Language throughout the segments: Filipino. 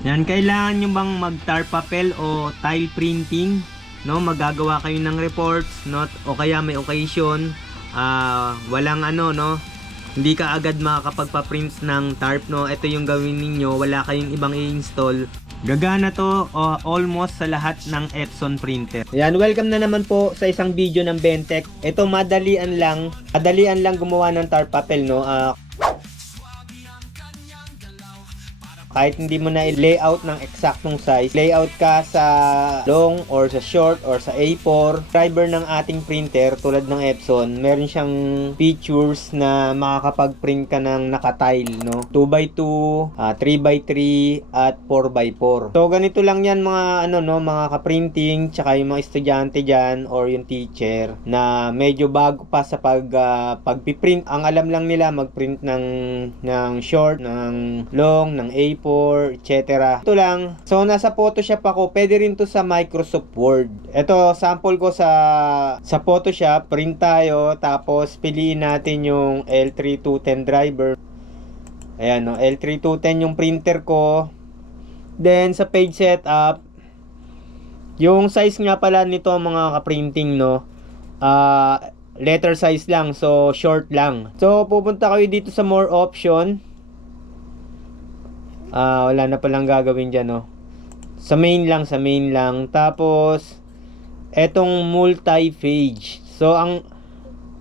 Yan, kailangan nyo bang mag-tar papel o tile printing? No, magagawa kayo ng reports, no? O kaya may occasion, walang ano, no? Hindi ka agad makakapagpa-print ng tarp, no? Ito yung gawin ninyo, wala kayong ibang i-install. Gagana to almost sa lahat ng Epson printer. Yan, welcome na naman po sa isang video ng Bentech. Ito madalian lang gumawa ng tarp papel, no? Kahit hindi mo na i-layout ng eksaktong size, layout ka sa long or sa short or sa A4. Driver ng ating printer tulad ng Epson, meron siyang features na makakapag-print ka ng naka-tile, no? 2x2, 3x3 at 4x4. So ganito lang 'yan mga ano, no, mga ka-printing, tsaka yung mga estudyante diyan or yung teacher na medyo bago pa sa pagpiprint. Ang alam lang nila mag-print ng short, ng long, ng A4, etc. Ito lang. So, nasa Photoshop ako. Pwede rin to sa Microsoft Word. Ito, sample ko sa Photoshop. Print tayo. Tapos, piliin natin yung L3210 driver. Ayan, no? L3210 yung printer ko. Then, sa page setup, yung size nga pala nito mga ka-printing, no? Letter size lang. So, short lang. So, pupunta kayo dito sa more option. Wala na palang gagawin dyan, no? Sa main lang. Tapos, etong multi-page. So,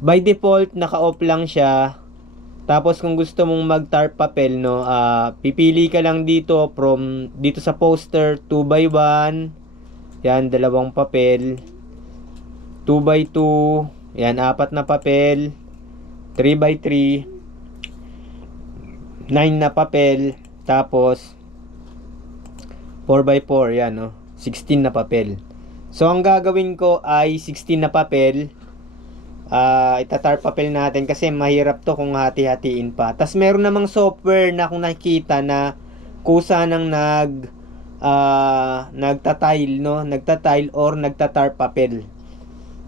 by default, naka-off lang siya. Tapos, kung gusto mong mag-tarp papel, no? Pipili ka lang dito dito sa poster, 2x1. Yan, dalawang papel. 2x2. Yan, 4 na papel. 3x3. 9 na papel. Tapos 4x4, yan, no? 16 na papel. So ang gagawin ko ay 16 na papel. Itatar papel natin kasi mahirap to kung hati-hatiin pa. Tapos meron namang software na kung nakikita na kusa nang nagtatile, no? Nagtatile or nagtatar papel.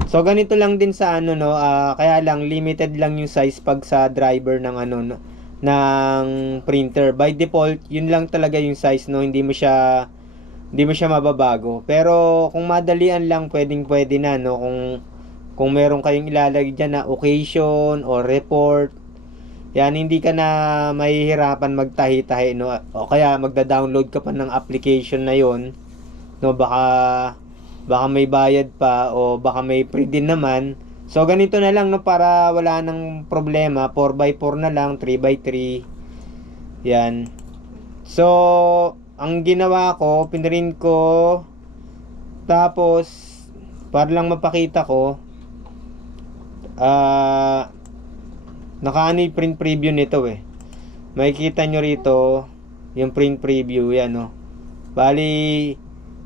So ganito lang din sa ano, no? Kaya lang limited lang yung size pag sa driver ng ano, no? Ng printer. By default, yun lang talaga yung size, no? Hindi mo siya mababago. Pero kung madalian lang, pwede na, no? Kung meron kayong ilalagay diyan na occasion or report, yan, hindi ka na mahihirapan magtahi-tahi, no? O kaya magda-download ka pa ng application na yon, no? Baka may bayad pa o baka may free din naman. So, ganito na lang, no, para wala nang problema. 4x4 na lang, 3x3. Yan. So, ang ginawa ko, pinrint ko. Tapos, para lang mapakita ko, nakaano yung print preview nito, eh. Makikita nyo rito, yung print preview, yan, no. Bali,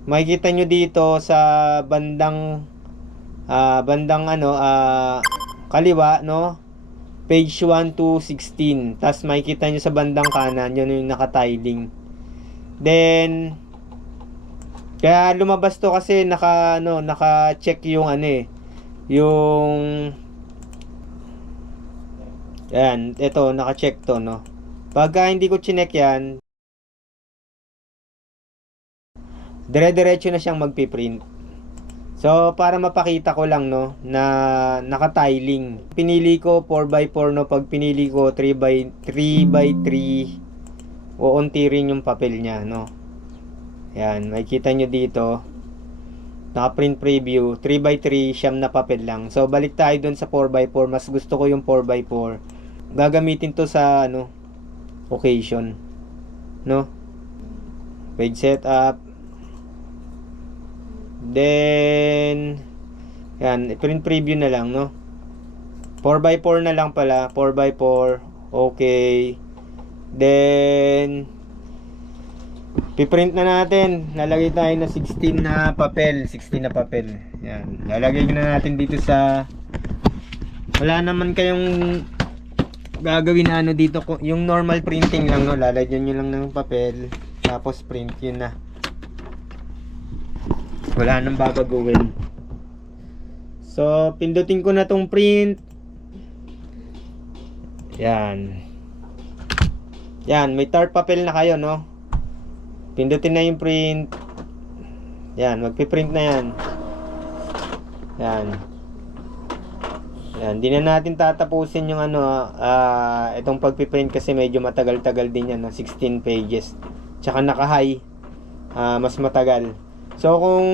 makikita nyo dito sa bandang kaliwa, no? Page 1 to 16. Tapos makikita nyo sa bandang kanan, yun yung nakatiling. Then, kaya lumabas to kasi naka-check yung yung yan, ito, naka-check to, no? Pagka hindi ko chinek yan, dire-diretso na siyang magpiprint. So, para mapakita ko lang, no, na naka-tiling. Pinili ko 4x4, no. Pag pinili ko 3x3, uunti rin yung papel niya, no. Yan, makikita nyo dito. Naka-print preview. 3x3, siyam na papel lang. So, balik tayo dun sa 4x4. Mas gusto ko yung 4x4. Gagamitin to sa, occasion. No? Page setup. Then, yan, print preview na lang, no? 4x4 na lang pala. 4x4. Okay. Then, piprint na natin. Lalagay tayo na 16 na papel. 16 na papel. Yan. Lalagay na natin dito sa... Wala naman kayong gagawin na dito. Yung normal printing lang, no? Lalagyan nyo lang ng papel. Tapos print yun na. Wala nang babaguhin. So, pindutin ko na tong print. Yan. Yan, may tar papel na kayo, no? Pindutin na yung print. Yan, magpiprint na yan. Yan. Yan, di na natin tatapusin yung itong pagpiprint kasi medyo matagal-tagal din yan, 16 pages. Tsaka naka-high, mas matagal. So kung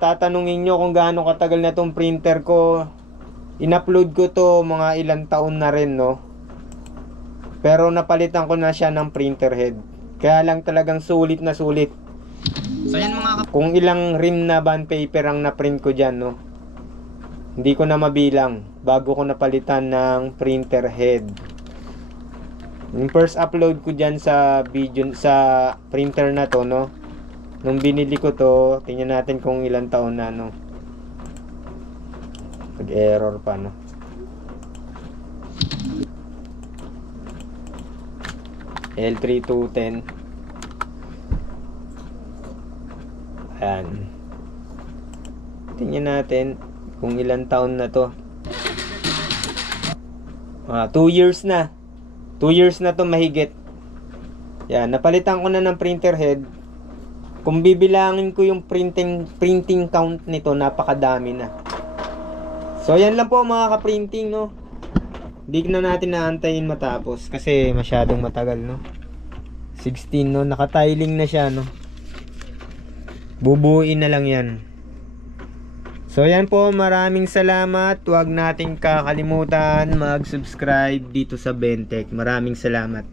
tatanungin nyo kung gaano katagal na tong printer ko, in-upload ko to mga ilang taon na rin, no? Pero napalitan ko na siya ng printer head. Kaya lang talagang sulit na sulit. So yan kung ilang rim na bond paper ang na-print ko dyan, no? Hindi ko na mabilang bago ko napalitan ng printer head. Yung first upload ko dyan sa video, sa printer na to, no? Nung binili ko to, tingnan natin kung ilang taon na, no? Nag-error pa, no? L3210. Ayan. Tingnan natin kung ilang taon na to. 2 years na. 2 years na to mahigit. Yan, napalitan ko na ng printer head. Kung bibilangin ko yung printing count nito, napakadami na. So yan lang po mga ka-printing, no. Hindi na natin naantayin matapos kasi masyadong matagal, no. 16, no, naka-tiling na siya, no. Bubuuin na lang yan. So yan po, maraming salamat. Huwag nating kakalimutan mag-subscribe dito sa Bentech. Maraming salamat.